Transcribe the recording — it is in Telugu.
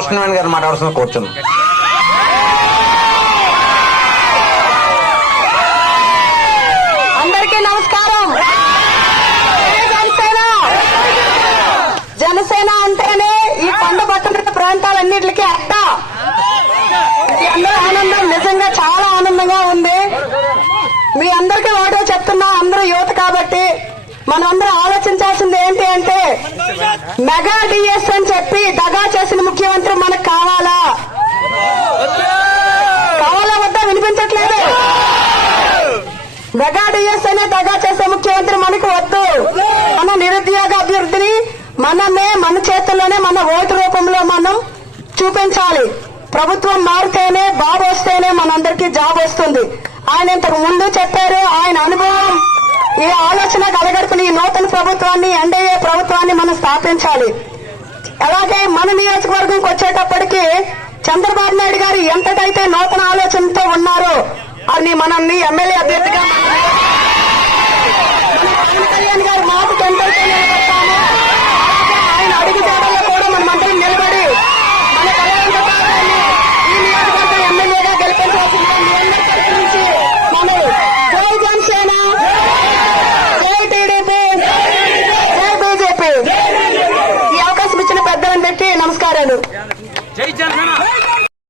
గారు మాట్లాడుతున్న కూర్చున్నాం. అందరికీ నమస్కారం. జనసేన అంటేనే ఈ కొండ పట్టణ ప్రాంతాలన్నింటికి అట్ట. అందరూ ఆనందం, నిజంగా చాలా ఆనందంగా ఉంది. మీ అందరికీ ఒకటే చెప్తున్నా, అందరూ యువత కాబట్టి మనందరూ ఆలోచించాల్సింది ఏంటి అంటే, మెగా డిఎస్ అని చెప్పి దగా చేసిన ముఖ్యమంత్రి మనకు కావాలా వద్దా? వినిపించట్లేదు. మెగా డిఎస్ అనే దగా చేసే ముఖ్యమంత్రి మనకు వద్దు. మన నిరుద్యోగ అభ్యర్థిని మన చేతుల్లోనే మన ఓటు రూపంలో మనం చూపించాలి. ప్రభుత్వం మారితేనే, బాబు వస్తేనే మనందరికీ జాబ్ వస్తుంది. ఆయన ఇంతకు ముందు చెప్పారు. ఆయన అనుభవం, ఈ ఆలోచన కలగడుపుని ఈ నూతన ప్రభుత్వాన్ని, ఎన్డీఏ ప్రభుత్వాన్ని మనం స్థాపించాలి. అలాగే మన నియోజకవర్గంకి వచ్చేటప్పటికి చంద్రబాబు నాయుడు గారు ఎంతటైతే నూతన ఆలోచనతో ఉన్నారో అని మనల్ని ఎమ్మెల్యే అభ్యర్థిగా కళ్యాణ్ గారు మాటకు ఎంతైతే నిలబడతామో, ఆయన అడుగుజాడల్లో కూడా మనమందరం నిలబడి మన కళ్యాణ్ గారిని ఈ నియోజకవర్గ ఎమ్మెల్యేగా గెలిపించాల్సిందిగా మీ అందరి తరఫు నుంచి మనం జై జనసేన, జై టీడీపీ, జై బీజేపీ. ఈ అవకాశం ఇచ్చిన పెద్దలందరికీ నమస్కారాలు. జై జనసేన.